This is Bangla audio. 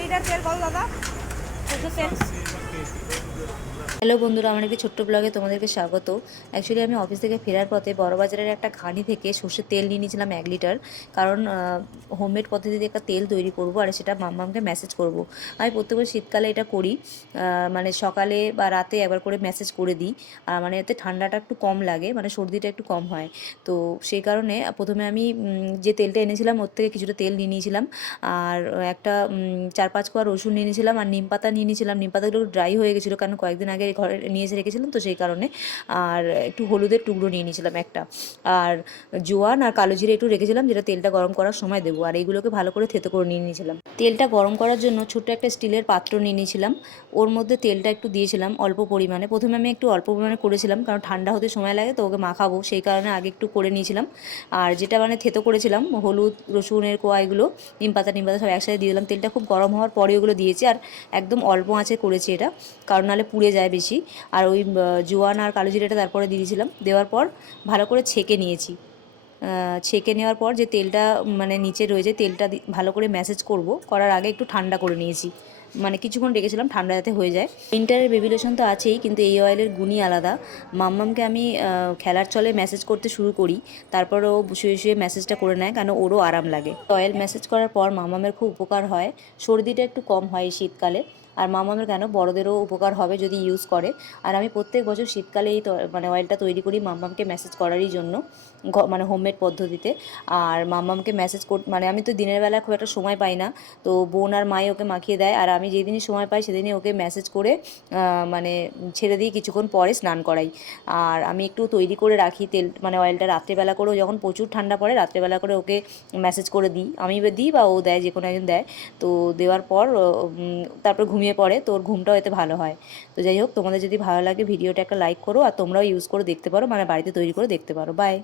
লিটার তেল বল দাদা, সরষের তেল। হ্যালো বন্ধুরা, আমার একটি ছোট্ট ব্লগে তোমাদেরকে স্বাগত। অ্যাকচুয়ালি আমি অফিস থেকে ফেরার পথে বড়বাজারের একটা ঘানি থেকে সর্ষের তেল নিয়ে নিয়েছিলাম 1 লিটার। কারণ হোমমেড পদ্ধতিতে একটা তেল তৈরি করব, আর সেটা মাম্মামকে মেসেজ করব। আমি প্রত্যেকবার শীতকালে এটা করি, মানে সকালে বা রাতে একবার করে মেসেজ করে দিই। আর মানে এতে ঠান্ডাটা একটু কম লাগে, মানে সর্দিটা একটু কম হয়। তো সেই কারণে প্রথমে আমি যে তেলটা এনেছিলাম ওর থেকে কিছুটা তেল নিয়ে নিয়েছিলাম। আর একটা 4-5 কোয়া রসুন নিয়ে নিয়েছিলাম, আর নিম পাতা নিয়ে নিয়েছিলাম। নিম পাতাগুলো ড্রাই হয়ে গেছিলো, কারণ কয়েকদিন আগে ঘরে নিয়ে এসে রেখেছিলাম, তো সেই কারণে। আর একটু হলুদের টুকরো নিয়ে নিয়েছিলাম একটা। আর জোয়ান আর কালো জিরে একটু রেখেছিলাম, যেটা তেলটা গরম করার সময় দেবো। আর এইগুলোকে ভালো করে থেতো করে নিয়ে নিয়েছিলাম। তেলটা গরম করার জন্য ছোট্ট একটা স্টিলের পাত্র নিয়ে নিয়েছিলাম। ওর মধ্যে তেলটা একটু দিয়েছিলাম অল্প পরিমাণে। প্রথমে আমি একটু অল্প পরিমাণে করেছিলাম, কারণ ঠান্ডা হতে সময় লাগে, তো ওকে মাখাবো, সেই কারণে আগে একটু করে নিয়েছিলাম। আর যেটা মানে থেতো করেছিলাম, হলুদ, রসুনের কোয়া, এগুলো নিম পাতা সব একসাথে দিয়ে দিলাম। তেলটা খুব গরম হওয়ার পরে ওগুলো দিয়েছি, আর একদম অল্প আঁচে করেছি এটা, কারণ নাহলে পুড়ে যায় বেশি। আর ওই জোয়ান আর কালো জিরেটা তারপরে দিয়ে দিয়েছিলাম। দেওয়ার পর ভালো করে ছেঁকে নিয়েছি। ছেঁকে নেওয়ার পর যে তেলটা মানে নিচে রয়েছে, তেলটা ভালো করে ম্যাসেজ করব, করার আগে একটু ঠান্ডা করে নিয়েছি। মানে কিছুক্ষণ রেখেছিলাম ঠান্ডা যাতে হয়ে যায়। উইন্টারের বেবি লোশন তো আছেই, কিন্তু এই অয়েলের গুণই আলাদা। মাম্মামকে আমি খেলার চলে মেসেজ করতে শুরু করি, তারপর ও শুয়ে শুয়ে মেসেজটা করে নেয়, কারণ ওরও আরাম লাগে। অয়েল মেসেজ করার পর মাম্মামের খুব উপকার হয়, সর্দিটা একটু কম হয় এই শীতকালে। আর মামামের কেন, বড়দেরও উপকার হবে যদি ইউজ করে। আর আমি প্রত্যেক বছর শীতকালে এই মানে অয়েলটা তৈরি করি মাম্মামকে মেসেজ করারই জন্য, মানে হোমমেড পদ্ধতিতে। আর মাম্মামকে মেসেজ মানে আমি তো দিনের বেলা খুব একটা সময় পাই না, তো বোন আর মাই ওকে মাখিয়ে দেয়। আর আমি যেদিনই সময় পাই সেদিনই ওকে মেসেজ করে মানে ছেড়ে দিই, কিছুক্ষণ পরে স্নান করাই। আর আমি একটু তৈরি করে রাখি তেল, মানে অয়েলটা রাত্রেবেলা করেও, যখন প্রচুর ঠান্ডা পড়ে রাত্রেবেলা করে ওকে মেসেজ করে দিই। আমি দিই বা ও দেয়, যে কোনো একজন দেয়। তো দেওয়ার পর তারপর ঘুমিয়ে পড়ে, তো ওর ঘুমটাও এতে ভালো হয়। তো যাই হোক, তোমাদের যদি ভালো লাগে ভিডিওটা একটা লাইক করো, আর তোমরাও ইউজ করে দেখতে পারো, মানে বাড়িতে তৈরি করে দেখতে পারো। বাই।